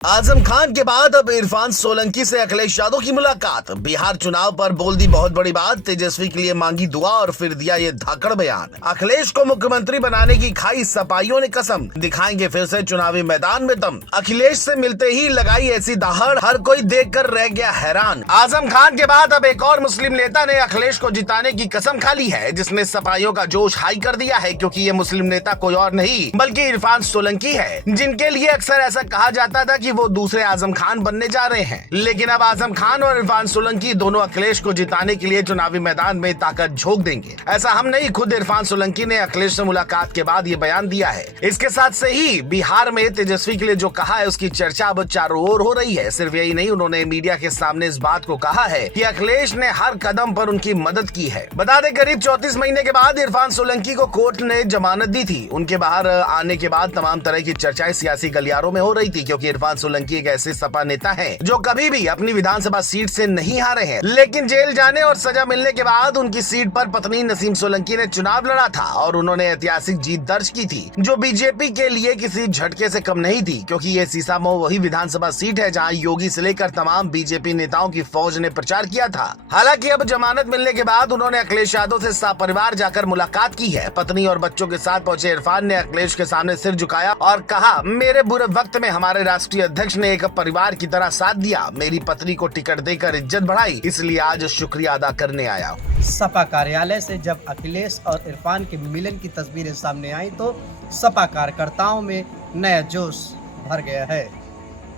आजम खान के बाद अब इरफान सोलंकी से अखिलेश यादव की मुलाकात। बिहार चुनाव पर बोल दी बहुत बड़ी बात, तेजस्वी के लिए मांगी दुआ और फिर दिया ये धाकड़ बयान। अखिलेश को मुख्यमंत्री बनाने की खाई सपाइयों ने कसम, दिखाएंगे फिर से चुनावी मैदान में दम। अखिलेश से मिलते ही लगाई ऐसी दहाड़, हर कोई देखकर रह गया हैरान। आजम खान के बाद अब एक और मुस्लिम नेता ने अखिलेश को जिताने की कसम खा ली है, जिसने सपाइयों का जोश हाई कर दिया है, क्योंकि ये मुस्लिम नेता कोई और नहीं बल्कि इरफान सोलंकी है, जिनके लिए अक्सर ऐसा कहा जाता था कि वो दूसरे आजम खान बनने जा रहे हैं। लेकिन अब आजम खान और इरफान सोलंकी दोनों अखिलेश को जिताने के लिए चुनावी मैदान में ताकत झोंक देंगे। ऐसा हम नहीं, खुद इरफान सोलंकी ने अखिलेश से मुलाकात के बाद ये बयान दिया है। इसके साथ से ही बिहार में तेजस्वी के लिए जो कहा है उसकी चर्चा अब चारों ओर हो रही है। सिर्फ यही नहीं, उन्होंने मीडिया के सामने इस बात को कहा है कि अखिलेश ने हर कदम पर उनकी मदद की है। बता दें, करीब 34 महीने के बाद इरफान सोलंकी को कोर्ट ने जमानत दी थी। उनके बाहर आने के बाद तमाम तरह की चर्चाएं सियासी गलियारों में हो रही थी, क्योंकि इरफान सोलंकी एक ऐसे सपा नेता है जो कभी भी अपनी विधानसभा सीट से नहीं हारे हैं। लेकिन जेल जाने और सजा मिलने के बाद उनकी सीट पर पत्नी नसीम सोलंकी ने चुनाव लड़ा था और उन्होंने ऐतिहासिक जीत दर्ज की थी, जो बीजेपी के लिए किसी झटके से कम नहीं थी, क्योंकि ये सीसामऊ वही विधानसभा सीट है जहां योगी से लेकर तमाम बीजेपी नेताओं की फौज ने प्रचार किया था। हालांकि अब जमानत मिलने के बाद उन्होंने अखिलेश यादव से सपरिवार जाकर मुलाकात की है। पत्नी और बच्चों के साथ पहुंचे इरफान ने अखिलेश के सामने सिर झुकाया और कहा, मेरे बुरे वक्त में हमारे राष्ट्रीय अध्यक्ष ने एक परिवार की तरह साथ दिया, मेरी पत्नी को टिकट देकर इज्जत बढ़ाई, इसलिए आज शुक्रिया अदा करने आया। सपा कार्यालय से जब अखिलेश और इरफान के मिलन की तस्वीरें सामने आई तो सपा कार्यकर्ताओं में नया जोश भर गया है।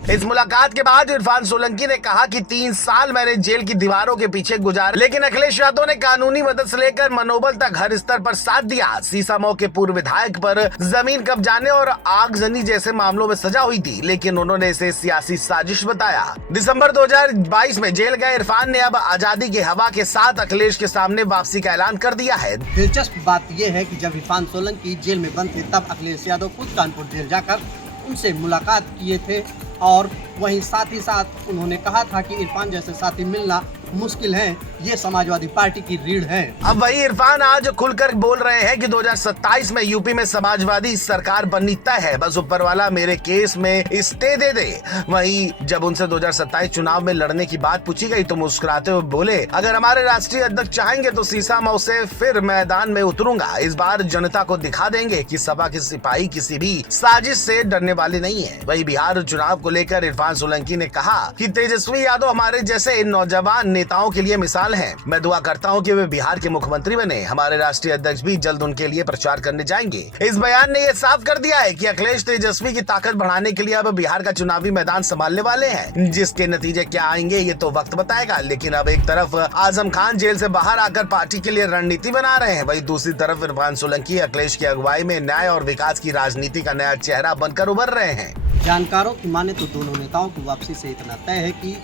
इस मुलाकात के बाद इरफान सोलंकी ने कहा कि 3 साल मैंने जेल की दीवारों के पीछे गुजारे, लेकिन अखिलेश यादव ने कानूनी मदद से लेकर मनोबल तक हर स्तर पर साथ दिया। सीसामऊ के पूर्व विधायक पर जमीन कब्जाने और आगजनी जैसे मामलों में सजा हुई थी, लेकिन उन्होंने इसे सियासी साजिश बताया। दिसंबर 2022 में जेल गए इरफान ने अब आजादी की हवा के साथ अखिलेश के सामने वापसी का ऐलान कर दिया है। दिलचस्प बात यह है कि जब इरफान सोलंकी जेल में बंद थे तब अखिलेश यादव खुद कानपुर जेल जाकर उनसे मुलाकात किए थे और वहीं साथ ही साथ उन्होंने कहा था कि इरफान जैसे साथी मिलना मुश्किल है, ये समाजवादी पार्टी की रीढ़ है। अब वही इरफान आज खुलकर बोल रहे हैं कि 2027 में यूपी में समाजवादी सरकार बननी तय है, बस ऊपर वाला मेरे केस में स्टे दे दे। वहीं जब उनसे 2027 चुनाव में लड़ने की बात पूछी गई तो मुस्कुराते हुए बोले, अगर हमारे राष्ट्रीय अध्यक्ष चाहेंगे तो सीसामऊ से फिर मैदान में उतरूंगा। इस बार जनता को दिखा देंगे कि सपा के सिपाही किसी भी साजिश से डरने वाले नहीं है। वही बिहार चुनाव को लेकर इरफान सोलंकी ने कहा कि तेजस्वी यादव हमारे जैसे नौजवान नेताओं के लिए मिसाल हैं। मैं दुआ करता हूं कि वे बिहार के मुख्यमंत्री बने। हमारे राष्ट्रीय अध्यक्ष भी जल्द उनके लिए प्रचार करने जाएंगे। इस बयान ने यह साफ कर दिया है कि अखिलेश तेजस्वी की ताकत बढ़ाने के लिए अब बिहार का चुनावी मैदान संभालने वाले हैं। जिसके नतीजे क्या आएंगे ये तो वक्त बताएगा। लेकिन अब एक तरफ आजम खान जेल से बाहर आकर पार्टी के लिए रणनीति बना रहे हैं, वही दूसरी तरफ इरफान सोलंकी अखिलेश की अगुवाई में न्याय और विकास की राजनीति का नया चेहरा बनकर उभर रहे हैं। जानकारों की माने तो दोनों नेताओं की वापसी से इतना तय है कि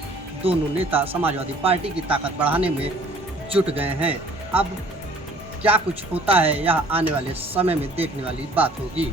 दोनों नेता समाजवादी पार्टी की ताकत बढ़ाने में जुट गए हैं। अब क्या कुछ होता है यह आने वाले समय में देखने वाली बात होगी।